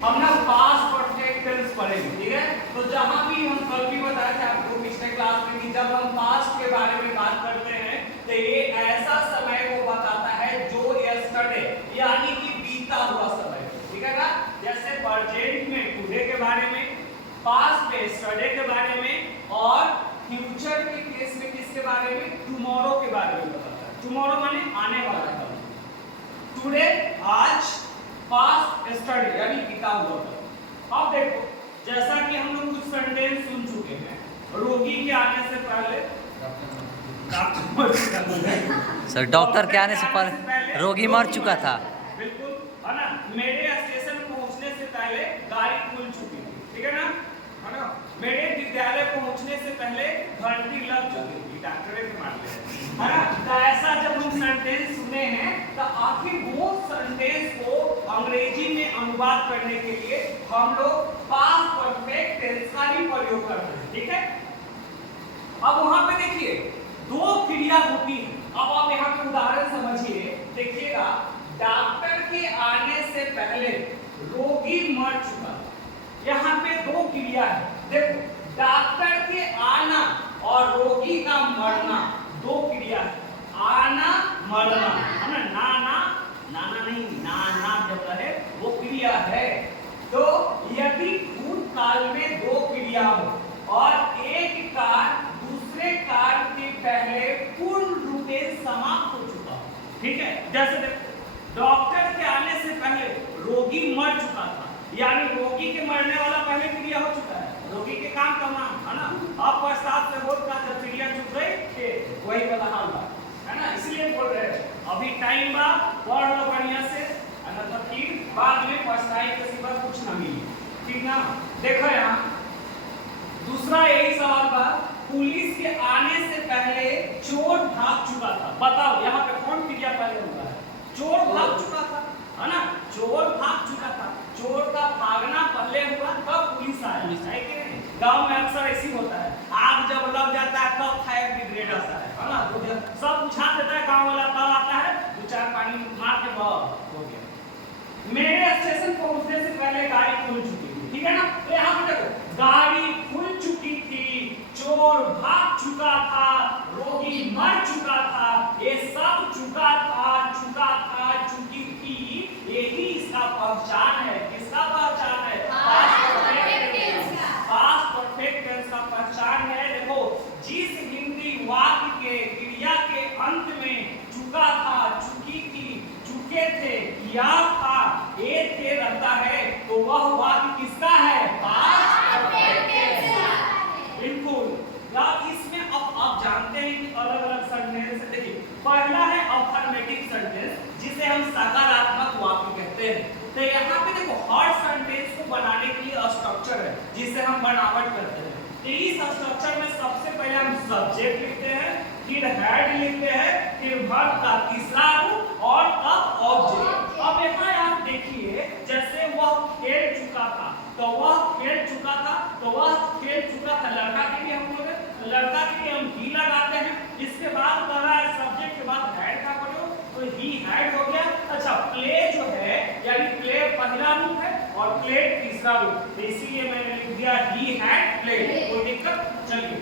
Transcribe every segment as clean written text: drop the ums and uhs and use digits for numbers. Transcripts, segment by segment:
हम ना past perfect tense पढ़ेंगे, ठीक है। तो जहां भी हम कल भी बताए थे आपको पिछले क्लास में कि जब हम पास्ट के बारे में बात करते हैं तो ये ऐसा समय को बताता है जो यस्टरडे यानी कि बीता हुआ समय, ठीक है ना। जैसे प्रेजेंट में टुडे के बारे में, पास्ट में यस्टरडे के बारे में और फ्यूचर के केस में किसके बारे में, टुमारो के बारे में बताता है। टुमारो माने आने वाला कल, टुडे आज, पास्ट यस्टरडे यानी बीता हुआ कल। अब देखो जैसा कि हम लोग कुछ सेंटेंस सुन चुके हैं, रोगी के आने से पहले सर डॉक्टर के आने से पहले रोगी मर चुका था। बिल्कुल है ना। मेरे स्टेशन पहुंचने से पहले गाड़ी खुल चुकी थी, ठीक है ना, है ना। मेरे विद्यालय पहुंचने से पहले घंटी लग चुकी थी, डॉक्टरे के मान ले, है ना। तो ऐसा जब हम सेंटेंस सुने हैं तो आखिर वो सेंटेंस को अंग्रेजी में अनुवाद करने के लिए हम लोग पास्ट परफेक्ट टेंस का ही प्रयोग करते हैं, ठीक है। अब वहां पे देखिए दो क्रिया होती है। अब आप यहाँ पे उदाहरण समझिए, देखिएगा डॉक्टर के आने से पहले रोगी मर चुका। यहाँ पे दो क्रिया है, देखो डॉक्टर के आना और रोगी का मरना, दो क्रिया है। आना मरना, है ना, नाना नाना नहीं, नाना जब रहे वो क्रिया है। तो यदि भूतकाल में दो क्रिया हो और एक कार्य दूसरे कार्य के पहले पूर्ण रूप से समाप्त हो चुका हो, ठीक है। जैसे देखो डॉक्टर के आने से पहले रोगी मर चुका था, यानी रोगी के मरने वाला पहले क्रिया हो चुका है, रोगी के काम तमाम, है ना। अब प्रसाद से बोल का जब चिड़िया चुप गई वही वाला हाल बा, है ना। इसलिए बोल रहे हैं अभी टाइम बा, पढ़ लो बढ़िया से, मतलब फिर बाद में पछताई के सिवा कुछ ना मिले, ठीक ना। देखो यहाँ दूसरा यही सवाल बा, पुलिस के आने से पहले चोर भाग चुका था। बताओ यहाँ पे कौन क्रिया पहले हुआ है, चोर भाग चुका था, है ना। चोर भाग चुका था, चोर का भागना पहले हुआ तब पुलिस आई, है कि नहीं। गांव में अक्सर ऐसी होता है, आग जब लग जाता है तब फायर ब्रिगेड आता है ना। तो सब बुझा देता है गांव वाला, तब आता है दो चार पानी मार के बस हो गया। मेरे स्टेशन पहुंचने से पहले गाड़ी खुल चुकी थी, ठीक है ना। तो यहाँ पे देखो गाड़ी खुल चुकी थी, चोर भाग चुका था, रोगी मर चुका था, ये सब चुका था, चुकी थी, यही इसका पहचान है। किसका पहचान है? पास्ट परफेक्ट टेंस का पहचान है। देखो जिस हिंदी वाक्य के क्रिया के अंत में चुका था, चुकी थी, चुके थे, किया था, ये थे रहता है, तो वह वाक्य किसका है? पास्ट परफेक्ट टेंस का। बिल्कुल। इसमें अब आप जानते हैं कि अलग अलग सेंटेंस, देखिए पहला है अफर्मेटिव सेंटेंस जिसे हम सकारात्मक वाक्य कहते हैं। तो यहाँ पे देखो हर सेंटेंस को बनाने के लिए स्ट्रक्चर है जिसे हम बनावट करते हैं। तो इस स्ट्रक्चर में सबसे पहले हम सब्जेक्ट लिखते हैं, फिर हेड लिखते हैं, फिर वर्ब का तीसरा रूप और तब ऑब्जेक्ट। अब यहाँ आप देखिए जैसे वह खेल चुका था, तो वह खेल चुका था, तो वह खेल चुका था। लड़का के लिए हम लोग लड़का के लिए हम ही लगाते हैं। इसके बाद कर रहा है सब्जेक्ट के बाद हैड का प्रयोग, तो ही हैड हो गया। अच्छा प्ले जो है यानी प्ले पहला रूप है और प्लेड तीसरा रूप, तो इसीलिए मैंने लिख दिया ही हैड प्लेड। कोई दिक्कत? चलिए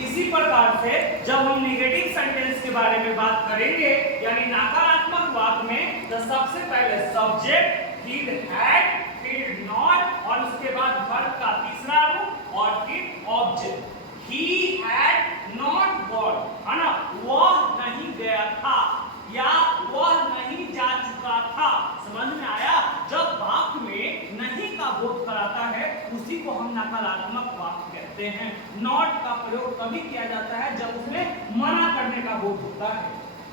इसी प्रकार से जब हम नेगेटिव सेंटेंस के बारे में बात करेंगे यानी नकारात्मक वाक्य में, तो सबसे पहले सब्जेक्ट, फिर हैड, फिर नॉट और उसके बाद वर्ब का तीसरा रूप और फिर object. He had not gone, है ना, वह नहीं गया था या वह नहीं जा चुका था। समझ में आया? जब वाक्य में नहीं का बोध कराता है उसी को हम नकारात्मक वाक्य कहते हैं। नॉट का प्रयोग तभी किया जाता है जब उसमें मना करने का बोध होता है।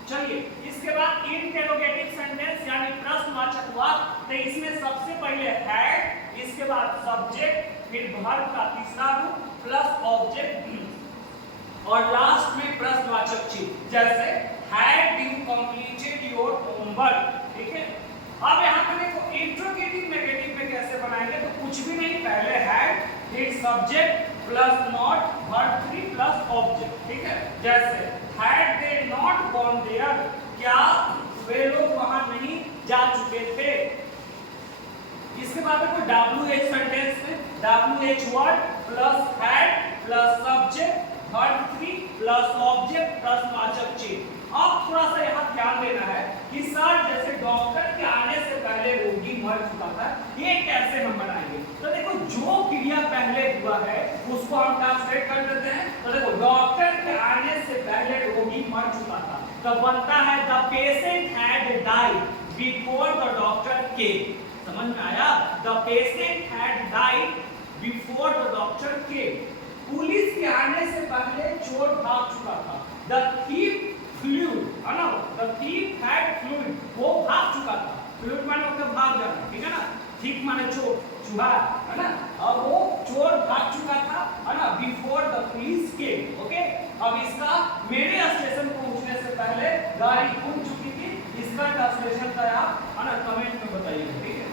चलिए इसके बाद इंटेरोगेटिव सेंटेंस यानी प्रश्नवाचक वाक्य, तो इसमें सबसे पहले हैड, इसके बाद सब्जेक्ट, फिर वर्ब का तीसरा रूप प्लस ऑब्जेक्ट और लास्ट में प्रश्नवाचक चिन्ह। जैसे had you completed your homework, ठीक है। अब यहाँ पे देखो इंट्रोगेटिव नेगेटिव में कैसे बनाएंगे, तो कुछ भी नहीं, पहले हैड, फिर subject plus not, verb 3 plus object, ठीक है। जैसे had they not gone there, क्या वे लोग वहां नहीं जा चुके थे। इसके बाद में कोई WH सेंटेंस में WH word plus had plus subject verb 3 plus object plus वाचक चिन्ह। अब थोड़ा सा यहाँ ध्यान देना है कि सर जैसे डॉक्टर के आने से पहले रोगी मर चुका था, ये कैसे हम बनाएंगे? तो देखो जो क्रिया पहले हुआ है उसको हम ट्रांसलेट कर देते हैं। तो देखो डॉक्टर के आने से पहले रोगी मर चुका था, तो बनता है the patient had died before the doctor केम। समझ में आया? The patient had died before the doctor came. Police के आने से पहले चोर भाग चुका था। द थीफ फ्लू, है ना? द थीफ हैड फ्लूड, वो भाग चुका था। फ्लूड माने मतलब भाग जाना, ठीक है ना? थीफ माने चोर, चुहार, है ना? अब वो चोर भाग चुका था, है ना? Before the police came. Okay, अब इसका मेरे स्टेशन पहुंचने से पहले गाड़ी घूम चुकी थी। इसका ट्रांसलेशन का आप, है ना, कमेंट में बताइए, ठीक है?